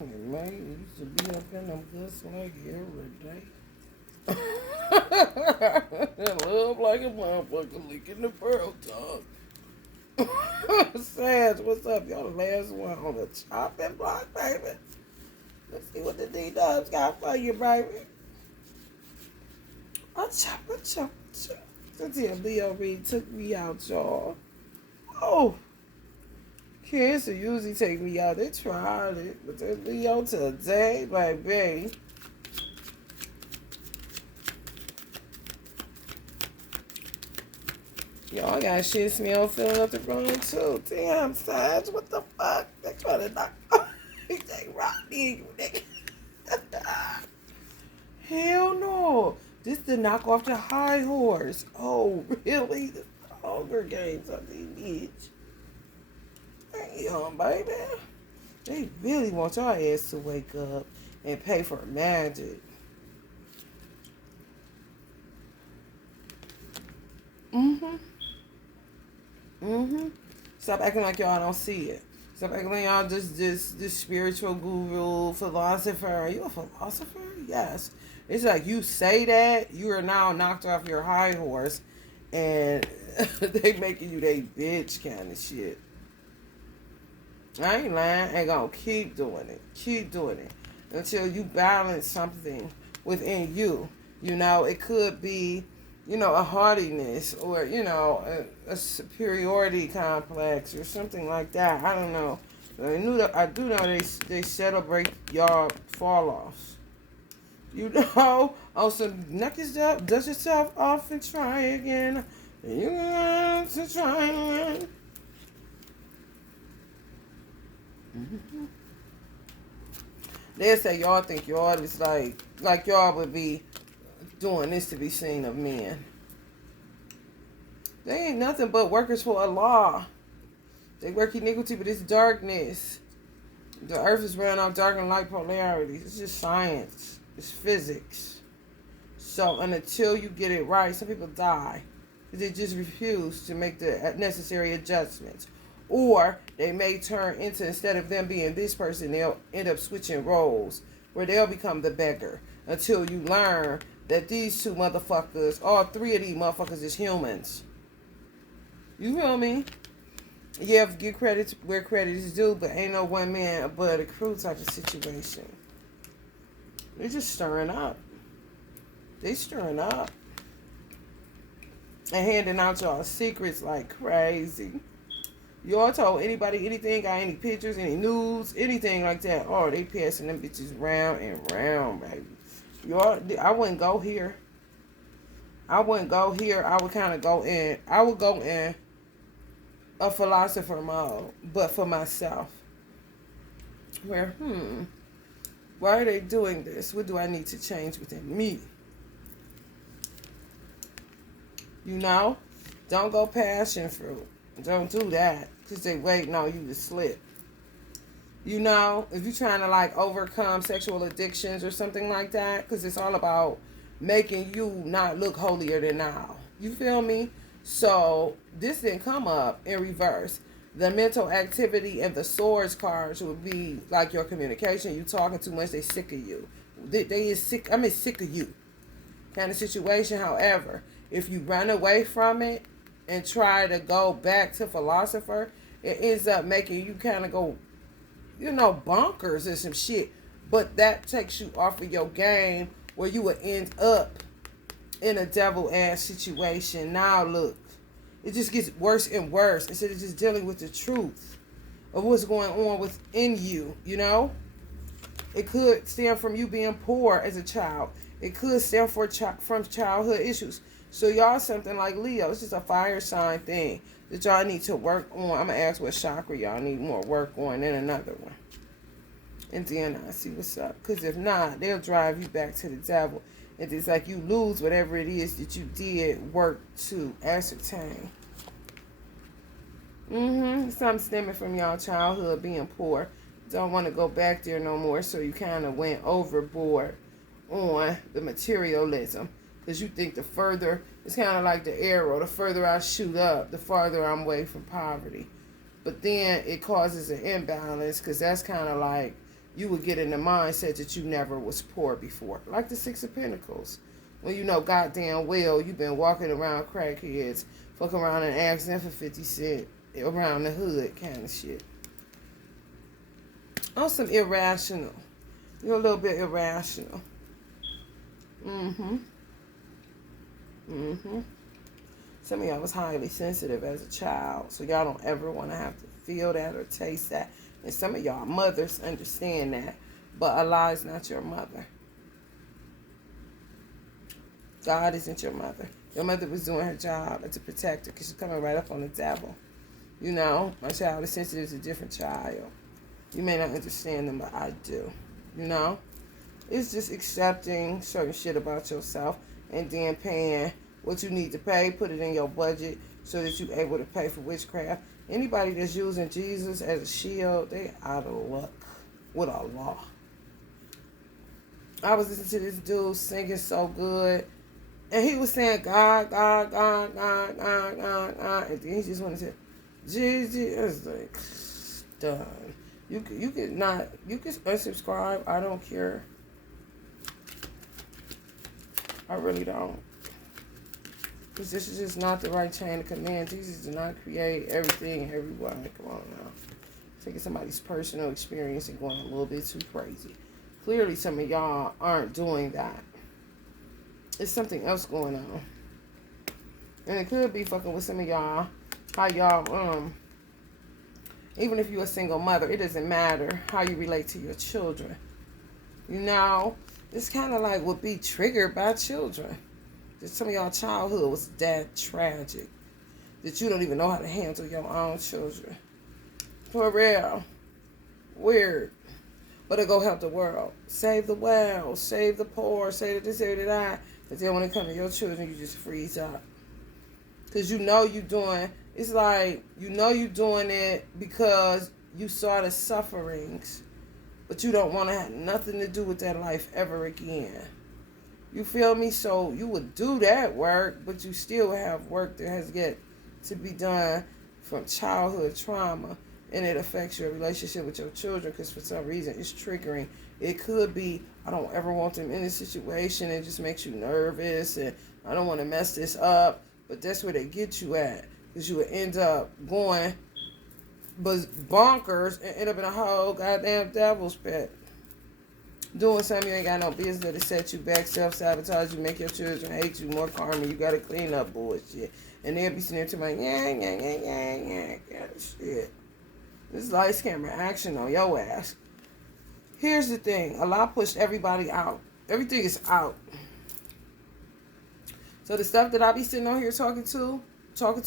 Man, you used to be up in them good like every day. Love like a motherfucker licking the pearl tongue. Sads, what's up? Y'all the last one on the chopping block, baby. Let's see what the D-Dubs got for you, baby. A chop, a chop, a chop. Since Leo Reed took me out, y'all. Oh, Cancer usually take me out. They tried it, but they Leo today, baby. Y'all got shit smell filling up the room too. Damn, Sage, what the fuck? They trying to knock they Rodney, you nigga. Hell no. This to knock off the high horse. Oh, really? The Hunger Games on these bitch. Damn, baby. They really want your ass to wake up and pay for magic. Mm-hmm. Mm-hmm. Stop acting like y'all don't see it. Stop acting like y'all just this spiritual guru, philosopher. Are you a philosopher? Yes. It's like you say that, you are now knocked off your high horse and they making you they bitch kind of shit. I ain't lying. I ain't gonna keep doing it. Keep doing it. Until you balance something within you. You know, it could be, a haughtiness or, a superiority complex or something like that. I don't know. But I do know they celebrate y'all fall offs. On some knock yourself, dust yourself off and try again. You got to try again. Mm-hmm. They say y'all think y'all is like y'all would be doing this to be seen of men. They ain't nothing but workers for Allah. They work iniquity, but it's darkness. The earth is ran off dark and light polarities. It's just science. It's physics. So, and until you get it right, some people die. They just refuse to make the necessary adjustments. Or they may turn into, instead of them being this person, they'll end up switching roles where they'll become the beggar until you learn that these two motherfuckers, all three of these motherfuckers is humans. You feel me? Yeah, give credit where credit is due, but ain't no one man above the crew type of situation. They're just stirring up. They stirring up. And handing out y'all secrets like crazy. Y'all told anybody anything, got any pictures, any news, anything like that. Oh, they passing them bitches round and round, baby. Y'all, I wouldn't go here. I wouldn't go here. I would kind of go in. I would go in a philosopher mode, but for myself. Where, why are they doing this? What do I need to change within me? Don't go passion fruit. Don't do that because they waiting on you to slip. If you're trying to overcome sexual addictions or something like that, because it's all about making you not look holier than thou. You feel me? So this didn't come up in reverse. The mental activity and the swords cards would be like your communication. You talking too much, they sick of you. They is sick. Sick of you kind of situation. However, if you run away from it and try to go back to philosopher, it ends up making you kind of go, bonkers and some shit. But that takes you off of your game where you would end up in a devil ass situation. Now look, it just gets worse and worse instead of just dealing with the truth of what's going on within you. It could stem from you being poor as a child. It could stem from childhood issues. So y'all something like Leo. It's just a fire sign thing that y'all need to work on. I'm going to ask what chakra y'all need more work on than another one. And then I see what's up. Because if not, they'll drive you back to the devil. And it's like you lose whatever it is that you did work to ascertain. Something stemming from y'all childhood being poor. Don't want to go back there no more. So you kind of went overboard on the materialism. Because you think the further, it's kind of like the arrow, the further I shoot up, the farther I'm away from poverty. But then it causes an imbalance because that's kind of like you would get in the mindset that you never was poor before. Like the Six of Pentacles. When you know goddamn well you've been walking around crackheads, fucking around and asking them for 50 cents around the hood kind of shit. On some irrational. You're a little bit irrational. Some of y'all was highly sensitive as a child, so y'all don't ever want to have to feel that or taste that. And some of y'all mothers understand that, but Allah is not your mother. God isn't your mother. Your mother was doing her job as a protector because she's coming right up on the devil. You know, my child is sensitive to a different child. You may not understand them, but I do. You know? It's just accepting certain shit about yourself and then paying what you need to pay, put it in your budget so that you're able to pay for witchcraft. Anybody that's using Jesus as a shield, they out of luck with Allah. I was listening to this dude singing so good, and he was saying God, God, God, God, God, God, God, and then he just wanted to say, Jesus. It's like, done. You can unsubscribe. I don't care. I really don't. Because this is just not the right chain of command. Jesus did not create everything and everyone. Come on now. Taking somebody's personal experience and going a little bit too crazy. Clearly some of y'all aren't doing that. It's something else going on. And it could be fucking with some of y'all. How y'all, even if you're a single mother, it doesn't matter how you relate to your children. You know, it's kind of like would be triggered by children. That some of y'all childhood was that tragic that you don't even know how to handle your own children. For real. Weird. But it go help the world. Save the well, save the poor, save this, save that. But then when it comes to your children, you just freeze up. Because you know you doing, it's like, you know you doing it because you saw the sufferings, but you don't want to have nothing to do with that life ever again. You feel me? So you would do that work, but you still have work that has yet to be done from childhood trauma, and it affects your relationship with your children because for some reason it's triggering. It could be, I don't ever want them in this situation. It just makes you nervous, and I don't want to mess this up. But that's where they get you at, because you would end up going bonkers and end up in a whole goddamn devil's pit. Doing something you ain't got no business, that set you back, self-sabotage you, make your children hate you, more karma, you gotta clean up bullshit. And they'll be sitting there to my shit. This is lights, camera, action on your ass. Here's the thing, Allah pushed everybody out. Everything is out. So the stuff that I be sitting on here talking to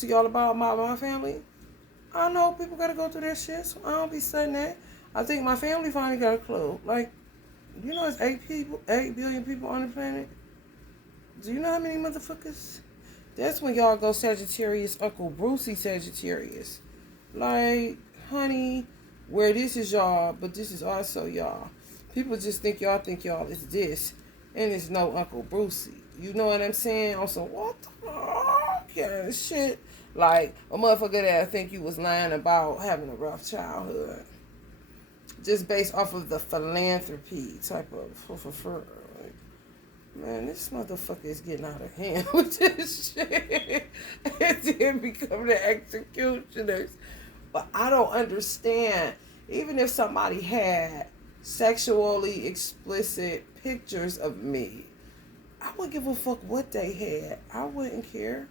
y'all about my family, I know people gotta go through that shit, so I don't be saying that. I think my family finally got a clue. Like, you know, it's 8 billion people on the planet. Do you know how many motherfuckers? That's when y'all go Sagittarius, Uncle Brucey Sagittarius. Like, honey, where this is y'all, but this is also y'all. People just think y'all is this, and it's no Uncle Brucey. You know what I'm saying? On some what the fuck kind of shit. Like a motherfucker that I think you was lying about having a rough childhood. Just based off of the philanthropy type of like, man, this motherfucker is getting out of hand with this shit. And then become the executioners. But I don't understand. Even if somebody had sexually explicit pictures of me, I wouldn't give a fuck what they had. I wouldn't care.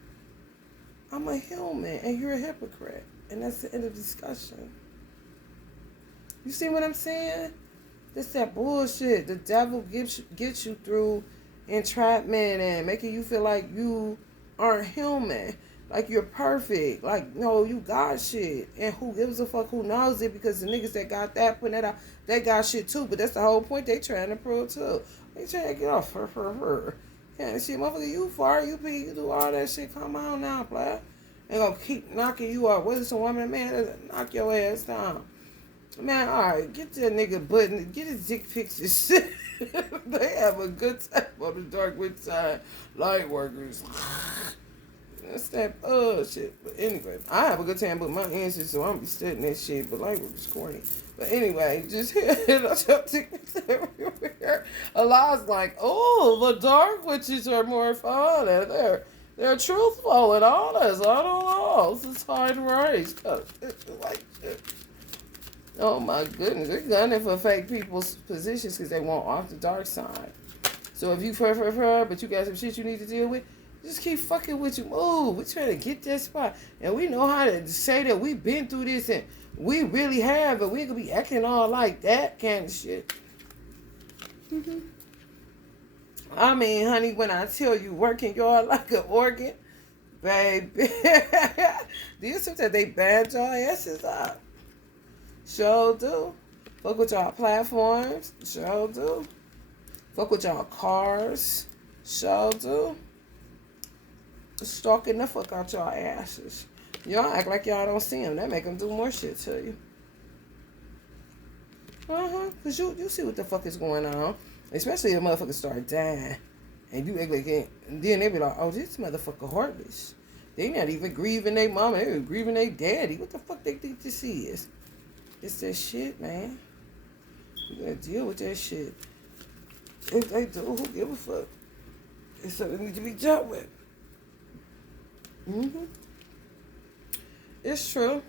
I'm a human and you're a hypocrite. And that's the end of the discussion. You see what I'm saying? That's that bullshit. The devil gets you through entrapment and making you feel like you aren't human. Like you're perfect. Like, no, you got shit. And who gives a fuck who knows it? Because the niggas that got that, putting that out, they got shit too. But that's the whole point they trying to prove too. They trying to get off her. Yeah, shit, motherfucker, you fart, you pee, you do all that shit. Come on now, black. They gonna keep knocking you up. Whether it's a woman or man, they'll knock your ass down. Man, alright, get that nigga button, get his dick pics and shit. They have a good time on the dark web side. Light workers. That's that shit. But anyway, I have a good time with my answers, so I'm be studying that shit. But light workers corny. But anyway, just hit your tickets everywhere. A lot's like, oh, the dark witches are more fun, and they're truthful and honest. I don't know. This is hard race. Like shit. Oh my goodness, they're gunning for fake people's positions because they want off the dark side. So if you prefer, but you got some shit you need to deal with, just keep fucking with you. Move. We're trying to get that spot. And we know how to say that we've been through this and we really have, but we could be acting all like that kind of shit. Mm-hmm. I mean, honey, when I tell you working y'all like an organ, baby, these are that they bad y'all asses up. Sure do. Fuck with y'all platforms. Sure do. Fuck with y'all cars. Sure do. Stalking the fuck out y'all asses. Y'all act like y'all don't see them. That make them do more shit to you. Because you see what the fuck is going on. Especially if motherfuckers start dying. And you act like it. And then they be like, oh, this motherfucker heartless. They not even grieving their mama. They even grieving their daddy. What the fuck they think this is? It's that shit, man. You gotta deal with that shit. If they do, who give a fuck? It's something that needs to be dealt with. It's true.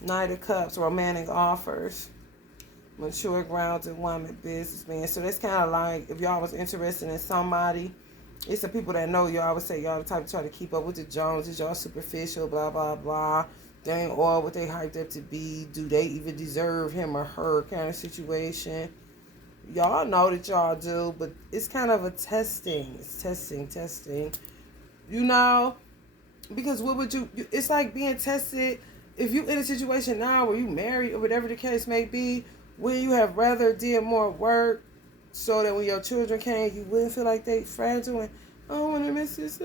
Knight of Cups, romantic offers. Mature, grounded woman, businessman. So that's kind of like if y'all was interested in somebody. It's the people that know y'all would say y'all the type to try to keep up with the Joneses. Y'all superficial, blah, blah, blah. They ain't all what they hyped up to be. Do they even deserve him or her kind of situation? Y'all know that y'all do, but it's kind of a testing. It's testing. You know, because what would you it's like being tested if you in a situation now where you married or whatever the case may be, where you have rather did more work so that when your children came, you wouldn't feel like they fragile and I don't want to miss this.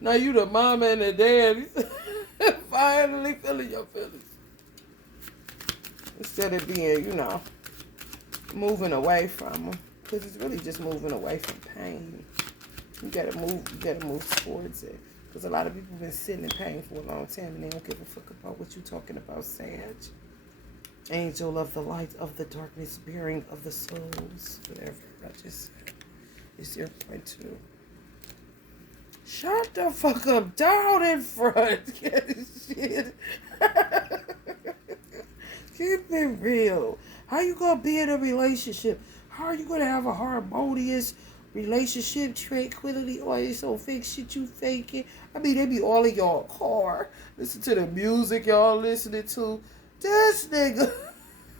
Now you the mama and the daddy finally feeling your feelings. Instead of being, moving away from them. Because it's really just moving away from pain. You gotta move towards it. Because a lot of people have been sitting in pain for a long time and they don't give a fuck about what you're talking about, Sag. Angel of the light of the darkness, bearing of the souls. Whatever I just said. It's your point too. Shut the fuck up down in front. Shit. Keep it real. How you gonna be in a relationship? How are you gonna have a harmonious relationship, tranquility, all this old fake shit you faking? I mean, they be all in y'all car. Listen to the music y'all listening to. This nigga.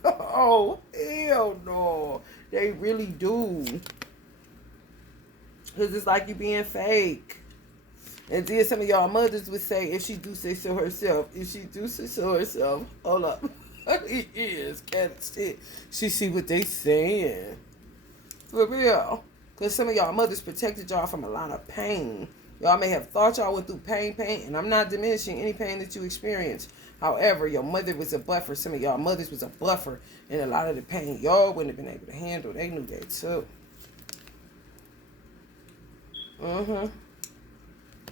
Oh, hell no. They really do. Because it's like you being fake. And then some of y'all mothers would say, if she do say so herself, hold up. It is kind of shit. She see what they saying. For real. Because some of y'all mothers protected y'all from a lot of pain. Y'all may have thought y'all went through pain, and I'm not diminishing any pain that you experienced. However, your mother was a buffer. Some of y'all mothers was a buffer in a lot of the pain y'all wouldn't have been able to handle. They knew that too.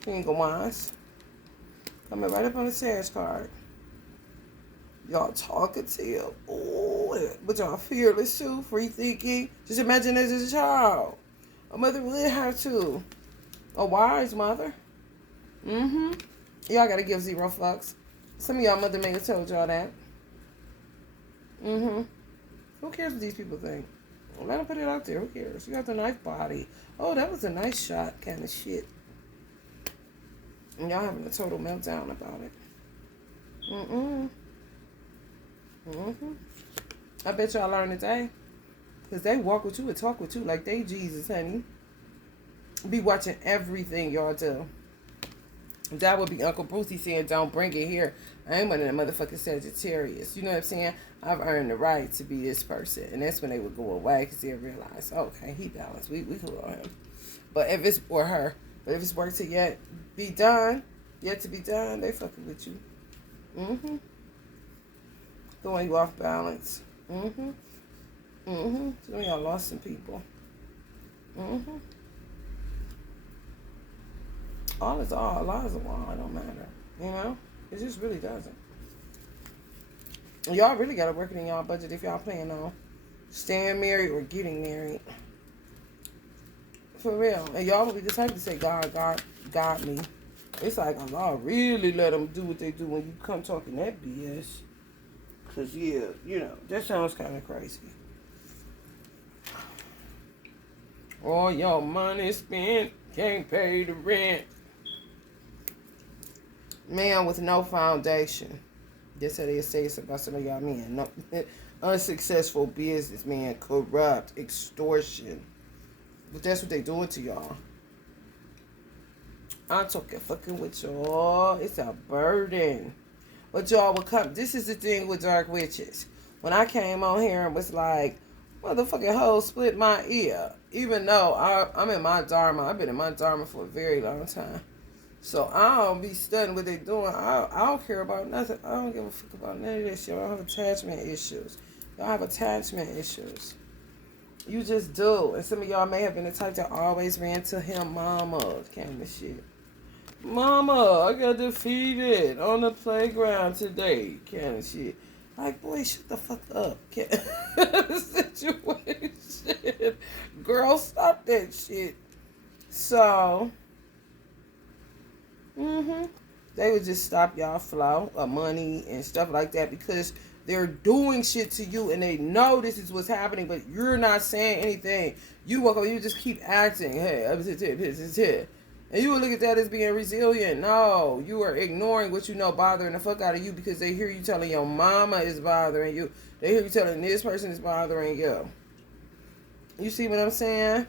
King of Wands. Coming right up on the Sag card. Y'all talkative. Oh, but y'all fearless too. Free thinking. Just imagine as a child. A mother would have to. A wise mother. Y'all gotta give zero fucks. Some of y'all mother may have told y'all that. Who cares what these people think? Well, let them put it out there. Who cares? You got the nice body. Oh, that was a nice shot kind of shit. And y'all having a total meltdown about it. I bet y'all learned today. Because they walk with you and talk with you like they Jesus, honey. Be watching everything y'all do. That would be Uncle Brucey saying, don't bring it here. I ain't one of them motherfucking Sagittarius. You know what I'm saying? I've earned the right to be this person. And that's when they would go away because they'll realize, okay, he balanced. We cool on him. But if it's, or her, but if it's work to yet be done, they fucking with you. Throwing you off balance. So y'all lost some people. All is all. A lot is a lot. It don't matter. You know? It just really doesn't. Y'all really gotta work it in y'all budget if y'all plan on staying married or getting married. For real. And y'all will be the type to say, God me. It's like Allah really let them do what they do when you come talking that BS. Because, yeah, that sounds kind of crazy. All your money spent, can't pay the rent. Man with no foundation. That's how they say it's about some of y'all men. No, unsuccessful businessman, corrupt, extortion. But that's what they doing to y'all. I'm talking fucking with y'all. It's a burden. But y'all will come. This is the thing with dark witches. When I came on here and was like, motherfucking hoe split my ear. Even though I'm in my dharma. I've been in my dharma for a very long time. So I don't be studying what they doing. I don't care about nothing. I don't give a fuck about none of this shit. I don't have attachment issues. Y'all have attachment issues. You just do. And some of y'all may have been the type that always ran to him, mama, kind of shit. Mama, I got defeated on the playground today, kind of shit. Like, boy, shut the fuck up. Situation. Girl, stop that shit. So, they would just stop y'all flow of money and stuff like that because they're doing shit to you and they know this is what's happening, but you're not saying anything. You walk over, you just keep acting. Hey, and you would look at that as being resilient. No, you are ignoring what you know bothering the fuck out of you because they hear you telling your mama is bothering you. They hear you telling this person is bothering you. You see what I'm saying?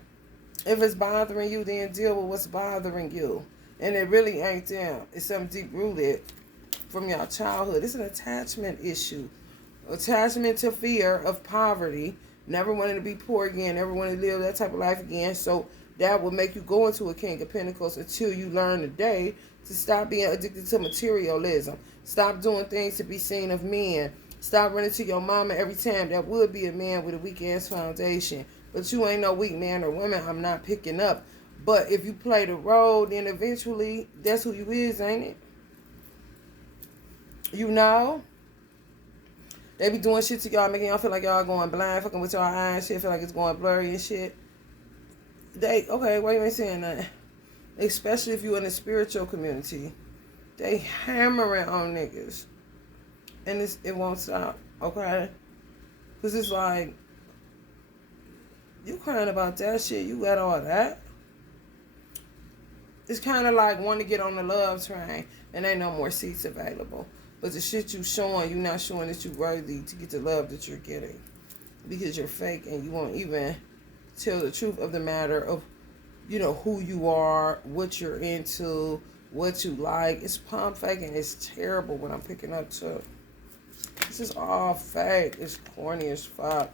If it's bothering you, then deal with what's bothering you. And it really ain't them. It's something deep rooted from your childhood. It's an attachment issue. Attachment to fear of poverty. Never wanted to be poor again. Never wanted to live that type of life again. So that will make you go into a King of Pentacles until you learn today to stop being addicted to materialism. Stop doing things to be seen of men. Stop running to your mama every time. That would be a man with a weak-ass foundation. But you ain't no weak man or woman. I'm not picking up. But if you play the role, then eventually that's who you is, ain't it? You know? They be doing shit to y'all, making y'all feel like y'all going blind, fucking with y'all eyes, shit, feel like it's going blurry and shit. Okay, why you ain't saying that? Especially if you're in the spiritual community. They hammering on niggas. And it won't stop, okay? Because it's like, you crying about that shit, you got all that? It's kind of like wanting to get on the love train and ain't no more seats available. But the shit you showing, you not showing that you worthy to get the love that you're getting. Because you're fake and you won't even tell the truth of the matter of, who you are, what you're into, what you like. It's pump faking. It's terrible when I'm picking up too. This is all fake. It's corny as fuck.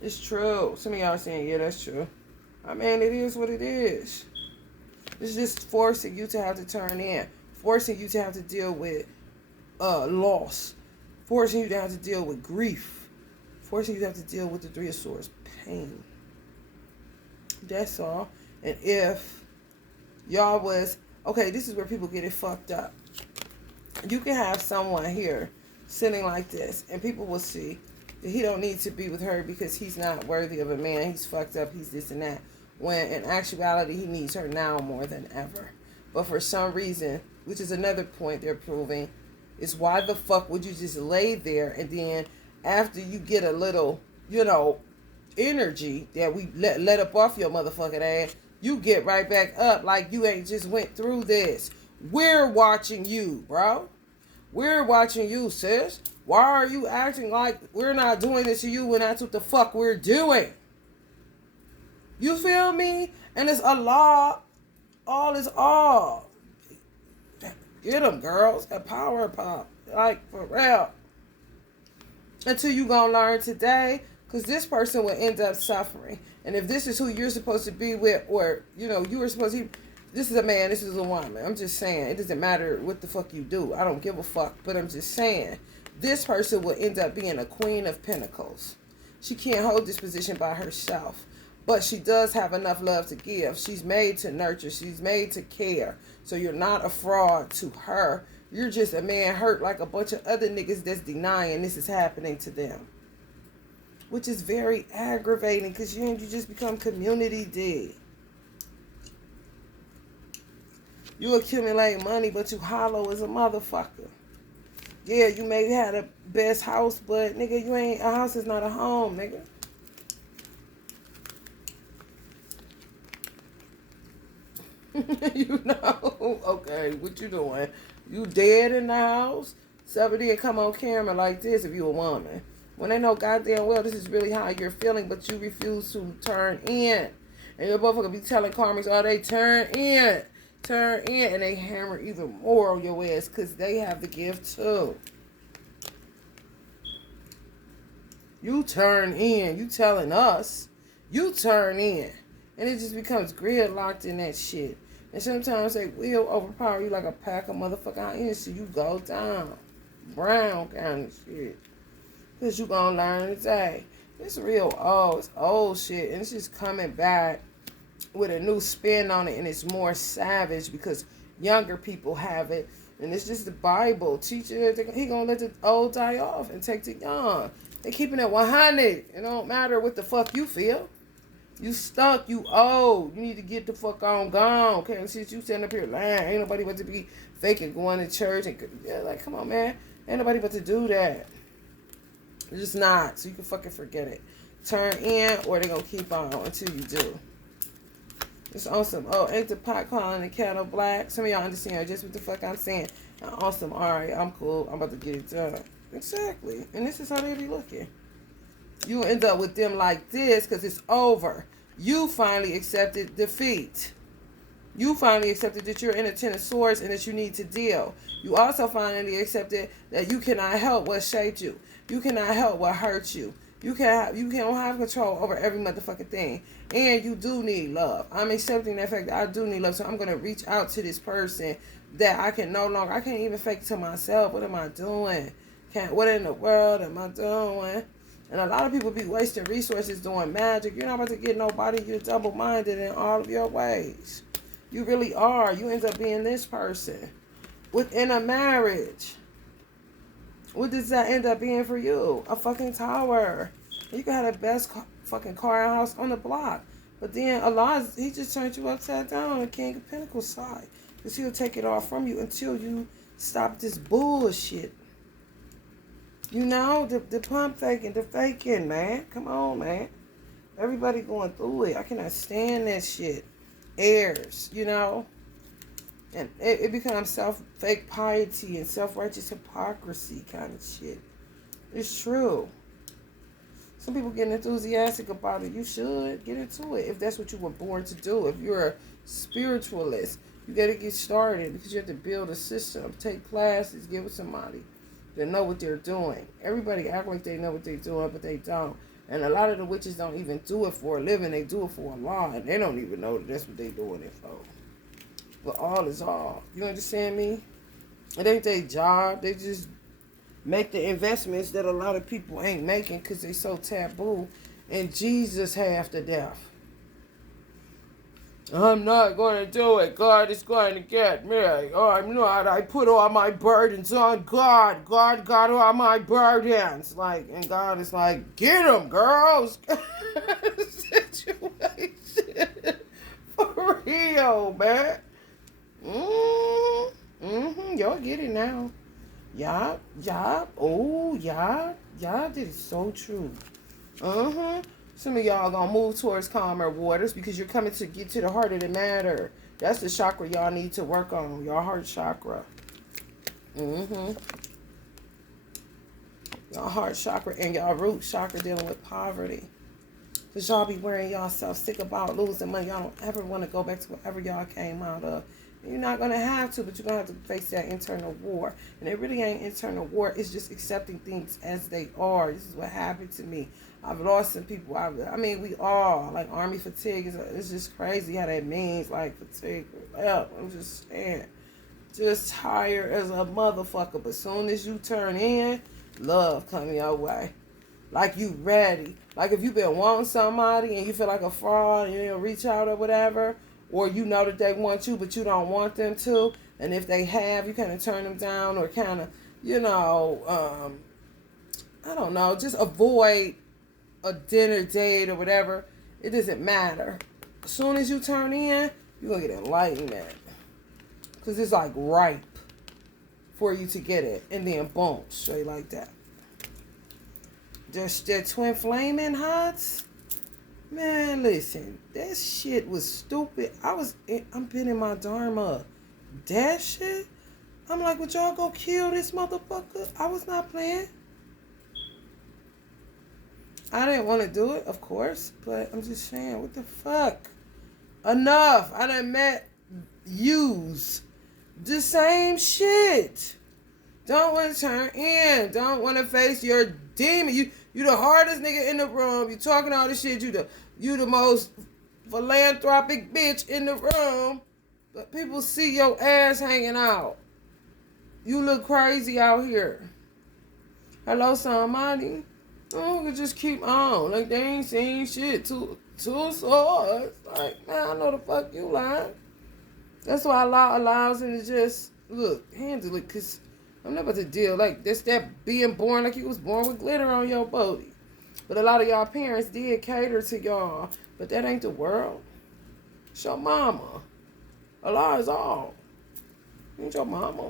It's true. Some of y'all are saying, yeah, that's true. I mean, it is what it is. It's just forcing you to have to turn in. Forcing you to have to deal with loss. Forcing you to have to deal with grief. Forcing you to have to deal with the Three of Swords. Pain. That's all. And if y'all was... Okay, this is where people get it fucked up. You can have someone here sitting like this, and people will see that he don't need to be with her because he's not worthy of a man. He's fucked up. He's this and that. When in actuality, he needs her now more than ever. But for some reason, which is another point they're proving, is why the fuck would you just lay there and then after you get a little, energy that we let up off your motherfucking ass, you get right back up like you ain't just went through this. We're watching you, bro. We're watching you, sis. Why are you acting like we're not doing this to you when that's what the fuck we're doing? You feel me? And it's Allah. All is all. Get them, girls. That power pop. Like, for real. Until you gonna learn today. Because this person will end up suffering. And if this is who you're supposed to be with, or, you were supposed to... This is a man, this is a woman. I'm just saying. It doesn't matter what the fuck you do. I don't give a fuck. But I'm just saying. This person will end up being a Queen of Pentacles. She can't hold this position by herself. But she does have enough love to give. She's made to nurture. She's made to care. So you're not a fraud to her. You're just a man hurt like a bunch of other niggas that's denying this is happening to them. Which is very aggravating because you just become community dead. You accumulate money, but you hollow as a motherfucker. Yeah, you may have the best house, but nigga, a house is not a home, nigga. You know, okay, what you doing? You dead in the house? Somebody did come on camera like this if you a woman. When they know goddamn well this is really how you're feeling, but you refuse to turn in. And your motherfucker be telling karmics, oh, they turn in, and they hammer even more on your ass because they have the gift too. You turn in. You telling us. You turn in. And it just becomes gridlocked in that shit. And sometimes they will overpower you like a pack of motherfucking hyenas so you go down. Brown kind of shit. Because you gonna learn today. It's real old. It's old shit. And it's just coming back with a new spin on it. And it's more savage because younger people have it. And it's just the Bible. Teacher, he gonna let the old die off and take the young. They keeping it 100. It don't matter what the fuck you feel. You stuck, you old. You need to get the fuck on gone. Okay, since you sitting up here lying, ain't nobody about to be faking going to church. And yeah, like, come on, man. Ain't nobody about to do that. It's just not. So you can fucking forget it. Turn in or they gonna keep on until you do. It's awesome. Oh, ain't the pot calling the kettle black? Some of y'all understand just what the fuck I'm saying. Awesome. All right, I'm cool. I'm about to get it done. Exactly. And this is how they be looking. You end up with them like this because it's over. You finally accepted defeat. You finally accepted that you're in a Ten of Swords and that you need to deal. You also finally accepted that you cannot help what shaped you. You cannot help what hurt you. You can't have control over every motherfucking thing. And you do need love. I'm accepting that fact that I do need love. So I'm going to reach out to this person that I can't even fake it to myself. What am I doing? What in the world am I doing? And a lot of people be wasting resources doing magic. You're not about to get nobody. You're double-minded in all of your ways. You really are. You end up being this person within a marriage. What does that end up being for you? A fucking tower. You can have the best fucking car and house on the block. But then Allah, he just turned you upside down on the King of Pentacles side. Because he'll take it all from you until you stop this bullshit. You know, the pump faking, the faking, man. Come on, man. Everybody going through it. I cannot stand that shit. Airs, you know. And it becomes fake piety and self-righteous hypocrisy kind of shit. It's true. Some people get enthusiastic about it. You should get into it if that's what you were born to do. If you're a spiritualist, you got to get started because you have to build a system, take classes, get with somebody that know what they're doing. Everybody act like they know what they're doing, but they don't. And a lot of the witches don't even do it for a living. They do it for a law, and they don't even know that that's what they're doing it for. But all is all. You understand me? It ain't their job. They just make the investments that a lot of people ain't making because they so taboo. And Jesus half to death. I'm not going to do it. God is going to get me. Oh, I'm not. I put all my burdens on God. God got all my burdens. Like, and God is like, get them, girls. Situation. For real, man. Y'all get it now. Y'all. Oh, y'all did it so true. Some of y'all gonna move towards calmer waters because you're coming to get to the heart of the matter. That's the chakra y'all need to work on. Your heart chakra. Your heart chakra and your root chakra dealing with poverty. Because y'all be wearing yourself sick about losing money. Y'all don't ever want to go back to wherever y'all came out of. You're not going to have to, but you're going to have to face that internal war. And it really ain't internal war. It's just accepting things as they are. This is what happened to me. I've lost some people. I mean, we all, like army fatigue. It's just crazy how that means, like fatigue. Well, I'm just saying. Just tired as a motherfucker. But soon as you turn in, love coming your way. Like you ready. Like if you've been wanting somebody and you feel like a fraud and you don't reach out or whatever, or you know that they want you but you don't want them to, And if they have, you kind of turn them down or kind of, you know, I don't know, just avoid a dinner date or whatever. It doesn't matter. As soon as you turn in, you're going to get enlightenment. Because it's like ripe for you to get it. And then boom, straight like that. Just that twin flaming hots. Man, listen. That shit was stupid. I'm been in my dharma. That shit? I'm like, would y'all go kill this motherfucker? I was not playing. I didn't want to do it, of course. But I'm just saying, what the fuck? Enough. I done met yous. The same shit. Don't want to turn in. Don't want to face your demon. You the hardest nigga in the room. You talking all this shit. You the most philanthropic bitch in the room. But people see your ass hanging out. You look crazy out here. Hello, somebody. Oh, we could just keep on. Like they ain't saying shit to us. Like, man, I know the fuck you lying. That's why Allah allows him to just, look, handle it, because I'm not about to deal. Like, that's that being born like you was born with glitter on your body. But a lot of y'all parents did cater to y'all. But that ain't the world. It's your mama. Allah is all. Ain't your mama.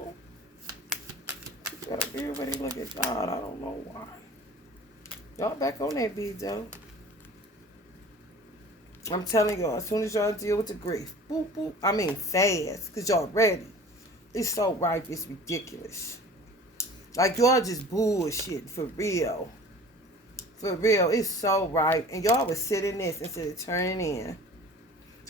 You gotta be everybody look at God. I don't know why. Y'all back on that beat, though. I'm telling y'all, as soon as y'all deal with the grief, boop, boop, I mean fast, because y'all ready. It's so ripe, it's ridiculous. Like, y'all just bullshit, for real. For real, it's so ripe. And y'all would sit in this instead of turning in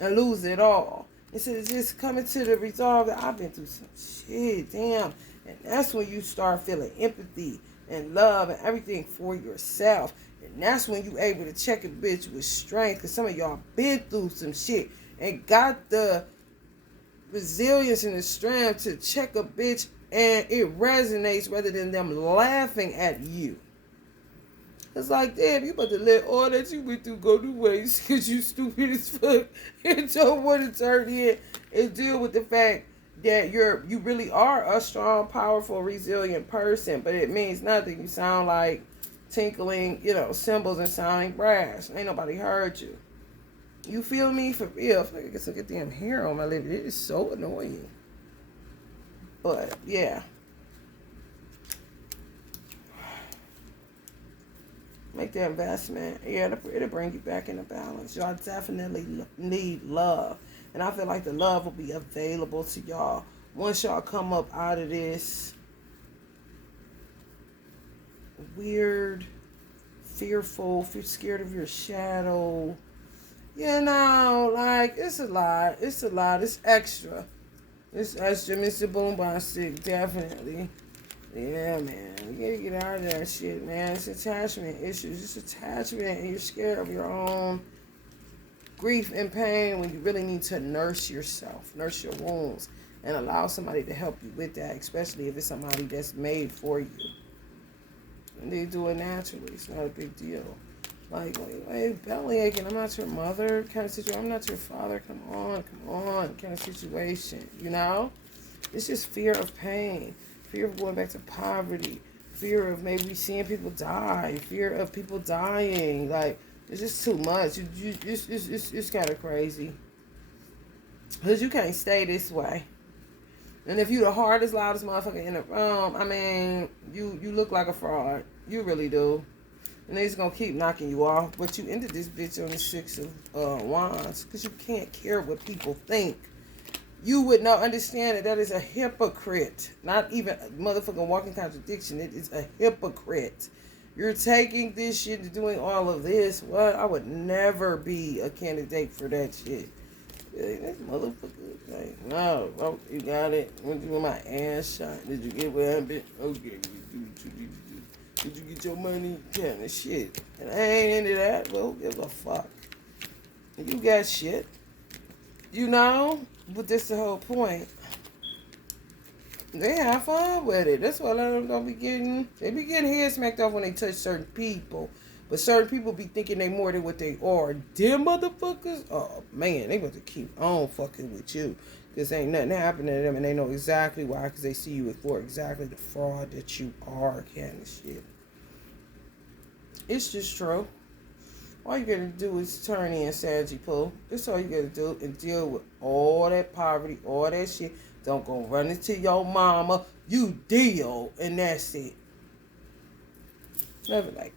and lose it all. Instead of just coming to the resolve that I've been through some shit, damn. And that's when you start feeling empathy and love and everything for yourself. And that's when you able to check a bitch with strength. Because some of y'all been through some shit and got the resilience and the strength to check a bitch and it resonates rather than them laughing at you. It's like, damn, you about to let all that you went through go to waste because you stupid as fuck and don't want to turn in and deal with the fact that you really are a strong, powerful, resilient person. But it means nothing. You sound like tinkling, cymbals and sounding brass. Ain't nobody heard you. You feel me? For real. I feel like I get some goddamn hair on my lip. It is so annoying. But, yeah. Make the investment. Yeah, it'll bring you back into balance. Y'all definitely need love. And I feel like the love will be available to y'all once y'all come up out of this weird, fearful, if you're scared of your shadow. Like, it's a lot. It's a lot. It's extra. It's extra, Mr. Boombastic, definitely. Yeah, man. You gotta get out of that shit, man. It's attachment issues. It's attachment, and you're scared of your own grief and pain when you really need to nurse yourself, nurse your wounds, and allow somebody to help you with that, especially if it's somebody that's made for you. And they do it naturally. It's not a big deal. Like, wait, belly aching. I'm not your mother kind of situation. I'm not your father. Come on kind of situation. It's just fear of pain. Fear of going back to poverty, fear of maybe seeing people die, fear of people dying. Like, it's just too much. It's kind of crazy. Because you can't stay this way. And if you the hardest, loudest motherfucker in the room, I mean, you look like a fraud. You really do. And they're just going to keep knocking you off. But you ended this bitch on the 6 of Wands. Because you can't care what people think. You would not understand that is a hypocrite. Not even a motherfucking walking contradiction. It is a hypocrite. You're taking this shit and doing all of this. What? I would never be a candidate for that shit. That motherfucker. Like, no. Oh, you got it. Went through my ass shot. Did you get what I've been? Okay. Did you get your money? Kind of shit. And I ain't into that. Well, who gives a fuck? You got shit. But that's the whole point. They have fun with it. That's why a lot of them don't be getting. They be getting head smacked off when they touch certain people. But certain people be thinking they more than what they are. Them motherfuckers, oh man, they about to keep on fucking with you. Because ain't nothing happening to them, and they know exactly why, because they see you for exactly the fraud that you are, kind of shit. It's just true. All you gotta do is turn in Saggy Poo. That's all you gotta do, and deal with all that poverty, all that shit. Don't go run into your mama. You deal, and that's it. Love it like